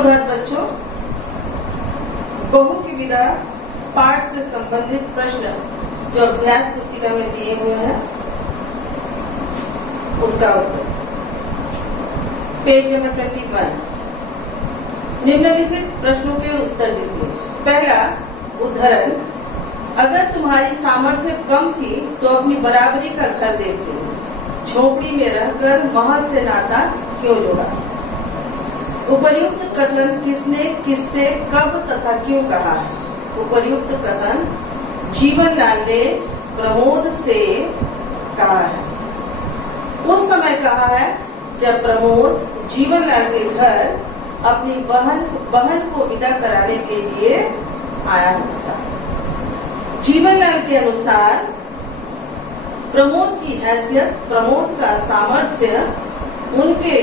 सुप्रभात बच्चों। बहु की विदा पाठ से संबंधित प्रश्न जो अभ्यास पुस्तिका में दिए हुए हैं उसका उत्तर। Page number 21। निम्नलिखित प्रश्नों के उत्तर दीजिए। पहला उदाहरण, अगर तुम्हारी सामर्थ्य कम थी तो अपनी बराबरी का घर देखते, झोपड़ी में रहकर महल से नाता क्यों जोड़ा? उपर्युक्त कथन किसने किससे कब तथा क्यों कहा है? उपर्युक्त कथन जीवनलाल ने प्रमोद से कहा है। उस समय कहा है जब प्रमोद जीवनलाल के घर अपनी बहन को विदा कराने के लिए आया था। जीवनलाल के अनुसार प्रमोद की हैसियत, प्रमोद का सामर्थ्य उनके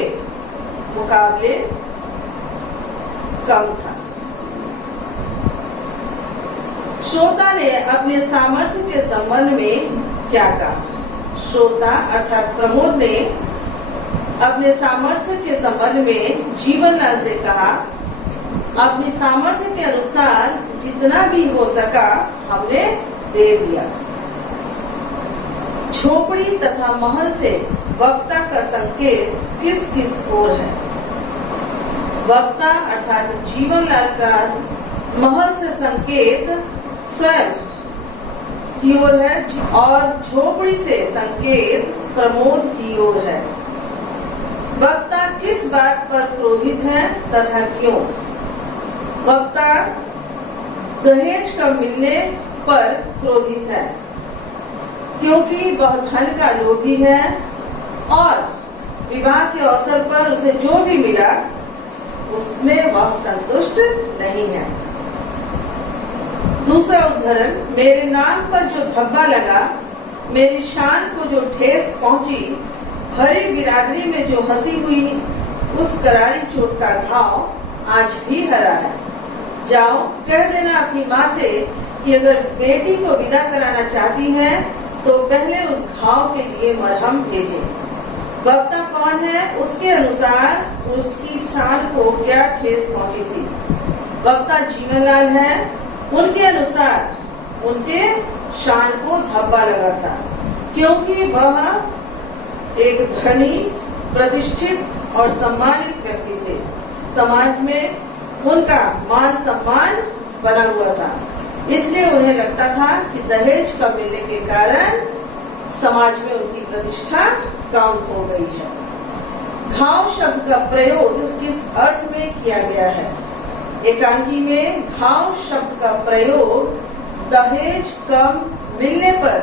मुकाबले कम था। श्रोता ने अपने सामर्थ्य के संबंध में क्या कहा? श्रोता अर्थात प्रमोद ने अपने सामर्थ्य के संबंध में जीवनलाल से कहा, अपनी सामर्थ्य के अनुसार जितना भी हो सका हमने दे दिया। झोपड़ी तथा महल से वक्ता का संकेत किस किस ओर है? वक्ता अर्थात जीवनलाल का महल से संकेत स्वयं की ओर है और झोपड़ी से संकेत प्रमोद की ओर है। वक्ता किस बात पर क्रोधित है तथा क्यों? वक्ता दहेज का मिलने पर क्रोधित है क्योंकि वह धन का लोभी है और विवाह के अवसर पर उसे जो भी मिला उसमें वह संतुष्ट नहीं है। दूसरा उदाहरण, मेरे नाम पर जो धब्बा लगा, मेरी शान को जो ठेस पहुंची, हरी बिरादरी में जो हंसी हुई, उस करारी चोट का घाव आज भी हरा है। जाओ कह देना अपनी माँ से कि अगर बेटी को विदा कराना चाहती है तो पहले उस घाव के लिए मरहम भेजे। वक्ता कौन है? उसके अनुसार उसकी शान को क्या ठेस पहुंची थी? वक्ता जीवनलाल है, उनके अनुसार उनके शान को धब्बा लगा था क्योंकि वह एक धनी, प्रतिष्ठित और सम्मानित व्यक्ति थे। समाज में उनका मान सम्मान बना हुआ था, इसलिए उन्हें लगता था कि दहेज का मिलने के कारण समाज में उनकी प्रतिष्ठा कम हो गई है। घाव शब्द का प्रयोग किस अर्थ में किया गया है? एकांकी में घाव शब्द का प्रयोग दहेज कम मिलने पर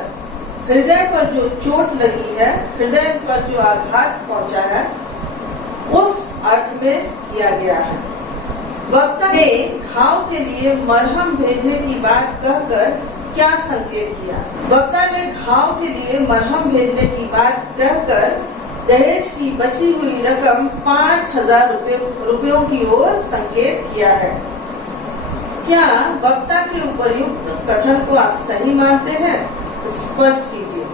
हृदय पर जो चोट लगी है, हृदय पर जो आघात पहुंचा है, उस अर्थ में किया गया है। वक्ता ने घाव के लिए मरहम भेजने की बात कहकर क्या संकेत किया? वक्ता ने घाव के लिए मरहम भेजने की बात कहकर दहेज की बची हुई रकम 5,000 रुपयों की ओर संकेत किया है। क्या वक्ता के उपर्युक्त कथन को आप सही मानते हैं? स्पष्ट कीजिए।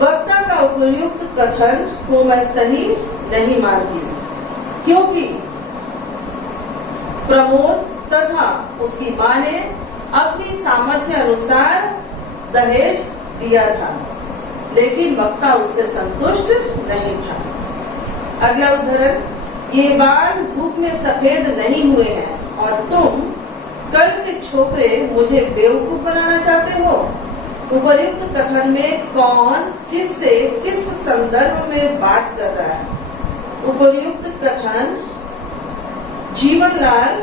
वक्ता का उपर्युक्त कथन को मैं सही नहीं मानती क्योंकि प्रमोद तथा उसकी माँ ने अपनी सामर्थ्य अनुसार दहेज दिया था, लेकिन वक्ता उससे संतुष्ट नहीं था। अगला उदाहरण, ये बाल धूप में सफेद नहीं हुए हैं और तुम कल के छोकरे मुझे बेवकूफ बनाना चाहते हो। उपर्युक्त कथन में कौन किससे किस संदर्भ में बात कर रहा है? उपर्युक्त कथन जीवनलाल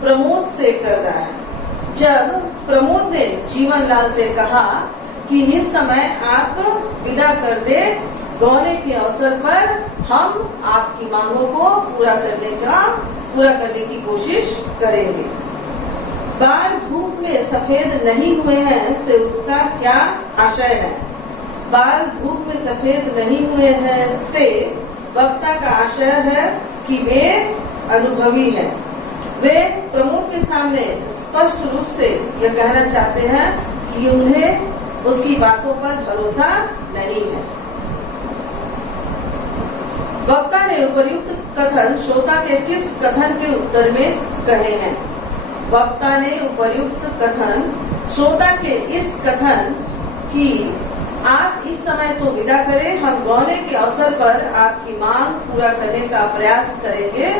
प्रमोद से कर रहा है। जब प्रमोद ने जीवनलाल से कहा कि इस समय आप विदा कर दे, गौने के अवसर पर हम आपकी मांगों को पूरा करने की कोशिश करेंगे। बाल धूप में सफेद नहीं हुए हैं से उसका क्या आशय है? बाल धूप में सफेद नहीं हुए हैं से वक्ता का आशय है कि वे अनुभवी हैं। वे प्रमोद के सामने स्पष्ट रूप से यह कहना चाहते हैं कि उन्हें उसकी बातों पर भरोसा नहीं है। वक्ता ने उपर्युक्त कथन श्रोता के किस कथन के उत्तर में कहे हैं? वक्ता ने उपर्युक्त कथन श्रोता के इस कथन की आप इस समय तो विदा करें, हम गौने के अवसर पर आपकी मांग पूरा करने का प्रयास करेंगे,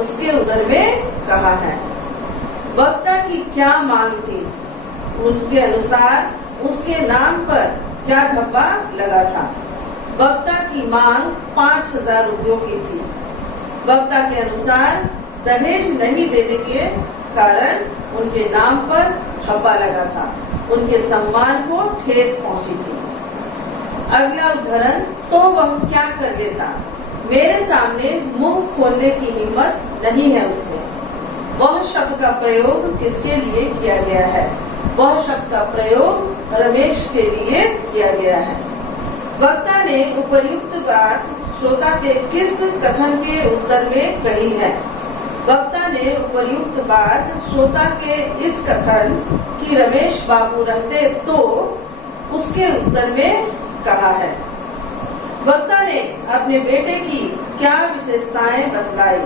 उसके उत्तर में कहा है। वक्ता की क्या मांग थी? उनके अनुसार उसके नाम पर क्या धब्बा लगा था? वक्ता की मांग 5,000 रुपयों की थी। वक्ता के अनुसार दहेज नहीं देने के कारण उनके नाम पर धब्बा लगा था, उनके सम्मान को ठेस पहुंची थी। अगला उदाहरण, तो वह क्या कर लेता? मेरे सामने मुंह खोलने की हिम्मत नहीं है उसमें। वह शब्द का प्रयोग किसके लिए किया गया है? वह शब्द का प्रयोग रमेश के लिए किया गया है। वक्ता ने उपर्युक्त बात श्रोता के किस कथन के उत्तर में कही है? वक्ता ने उपर्युक्त बात श्रोता के इस कथन कि रमेश बाबू रहते तो उसके उत्तर में कहा है। वक्ता ने अपने बेटे की क्या विशेषताएं बतलाई?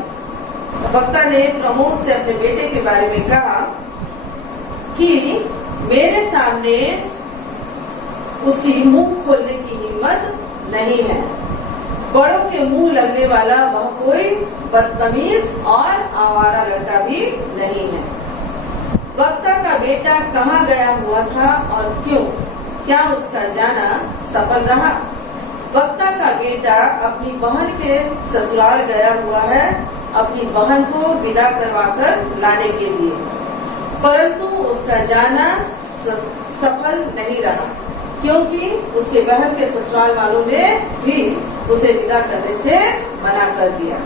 वक्ता ने प्रमोद से अपने बेटे के बारे में कहा कि मेरे सामने उसकी मुंह खोलने की हिम्मत नहीं है। बड़ों के मुंह लगने वाला वह कोई बदतमीज और आवारा लड़का भी नहीं है। वक्ता का बेटा कहाँ गया हुआ था और क्यों? क्या उसका जाना सफल रहा? वक्ता का बेटा अपनी बहन के ससुराल गया हुआ है अपनी बहन को विदा करवाकर लाने के लिए, परंतु उसका जाना सफल नहीं रहा क्योंकि उसके बहन के ससुराल वालों ने भी उसे विदा करने से मना कर दिया।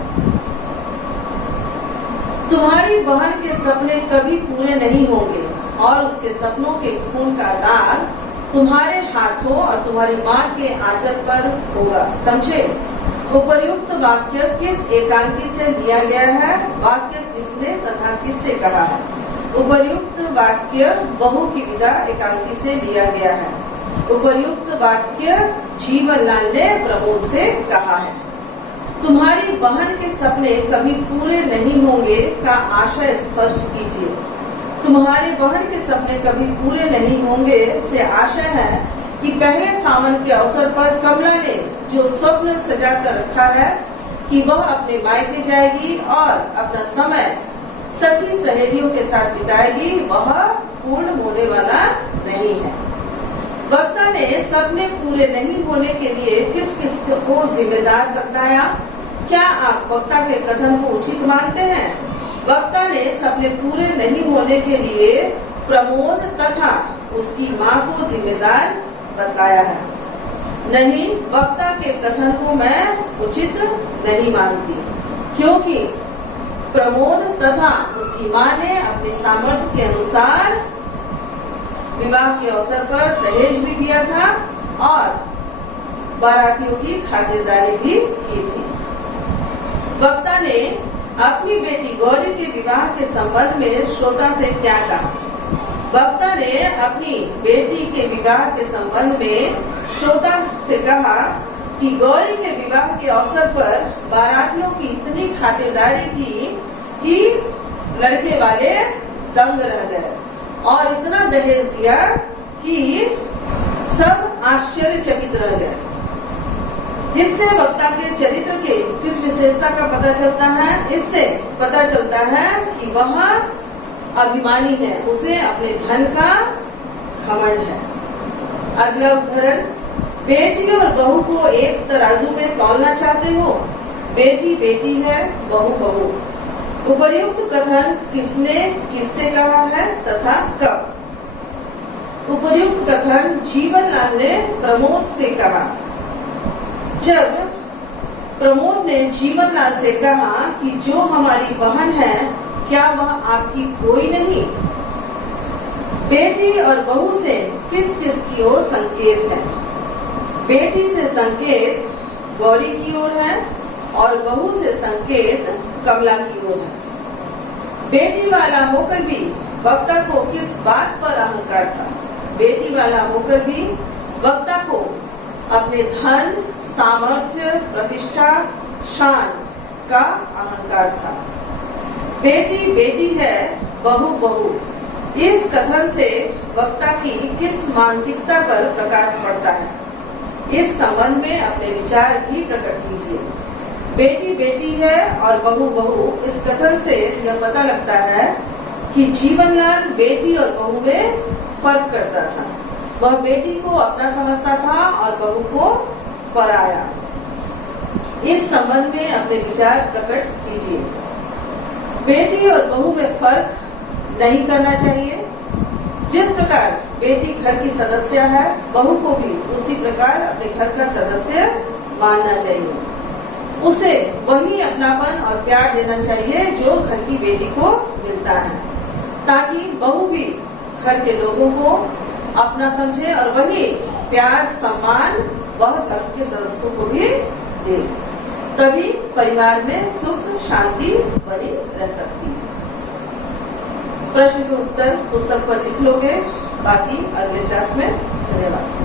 तुम्हारी बहन के सपने कभी पूरे नहीं होंगे और उसके सपनों के खून का दाग तुम्हारे हाथों और तुम्हारी माँ के आंचल पर होगा, समझे? उपर्युक्त वाक्य किस एकांकी से लिया गया है? वाक्य किसने तथा किससे कहा है? उपर्युक्त वाक्य बहू की विदा एकांकी से लिया गया है। उपर्युक्त वाक्य जीवन लाल ने प्रमोद से कहा है। तुम्हारी बहन के सपने कभी पूरे नहीं होंगे का आशय स्पष्ट कीजिए। तुम्हारे बहन के सपने कभी पूरे नहीं होंगे से आशय है कि पहले सावन के अवसर पर कमला ने जो स्वप्न सजा कर रखा है कि वह अपने मायके जाएगी और अपना समय सखी सहेलियों के साथ बिताएगी, वह पूर्ण होने वाला नहीं है। वक्ता ने सपने पूरे नहीं होने के लिए किस किस को जिम्मेदार बताया? क्या आप वक्ता के कथन को उचित मानते हैं? वक्ता ने सपने पूरे नहीं होने के लिए प्रमोद तथा उसकी माँ को जिम्मेदार बताया है। नहीं, वक्ता के कथन को मैं उचित नहीं मानती क्योंकि प्रमोद तथा उसकी माँ ने अपने सामर्थ्य के अनुसार विवाह के अवसर पर दहेज भी दिया था और बारातियों की खातिरदारी भी की थी। वक्ता ने अपनी बेटी गौरी के विवाह के संबंध में श्रोता से क्या कहा? वक्ता ने अपनी बेटी के विवाह के संबंध में श्रोता से कहा कि गौरी के विवाह के अवसर पर बारातियों की इतनी खातिरदारी की कि लड़के वाले दंग रह गए और इतना दहेज दिया कि सब आश्चर्यचकित रह गए। इससे वक्ता के चरित्र के किस विशेषता का पता चलता है? इससे पता चलता है कि वह अभिमानी है, उसे अपने धन का घमंड है। अगला उदाहरण, बेटी और बहू को एक तराजू में तौलना चाहते हो? बेटी बेटी है, बहू बहू। उपर्युक्त कथन किसने किससे कहा है तथा कब? उपर्युक्त कथन जीवन लाल ने प्रमोद से कहा। जब प्रमोद ने जीवन लाल से कहा कि जो हमारी बहन है क्या वह आपकी कोई नहीं? बेटी और बहू से किस किस की ओर संकेत है? बेटी से संकेत गौरी की ओर है और बहू से संकेत कमला की ओर है। बेटी वाला होकर भी वक्ता को किस बात पर अहंकार था? बेटी वाला होकर भी वक्ता को अपने धन, सामर्थ्य, प्रतिष्ठा, शान का अहंकार था। बेटी बेटी है, बहू बहू, इस कथन से वक्ता की किस मानसिकता पर प्रकाश पड़ता है, इस संबंध में अपने विचार भी प्रकट कीजिए। बेटी बेटी है और बहू बहू, इस कथन से यह पता लगता है कि जीवनलाल बेटी और बहू में फर्क करता था। वह बेटी को अपना समझता था और बहू को पराया। इस संबंध में अपने विचार प्रकट कीजिए। बेटी और बहू में फर्क नहीं करना चाहिए। जिस प्रकार बेटी घर की सदस्य है, बहू को भी उसी प्रकार अपने घर का सदस्य मानना चाहिए। उसे वही अपनापन और प्यार देना चाहिए जो घर की बेटी को मिलता है, ताकि बहू भी घर के लोगों को अपना समझे और वही प्यार सम्मान वह घर के सदस्यों को भी दे। तभी परिवार में सुख शांति बनी रह सकती है। प्रश्न के उत्तर पुस्तक पर लिख लोगे, बाकी अगले क्लास में। धन्यवाद।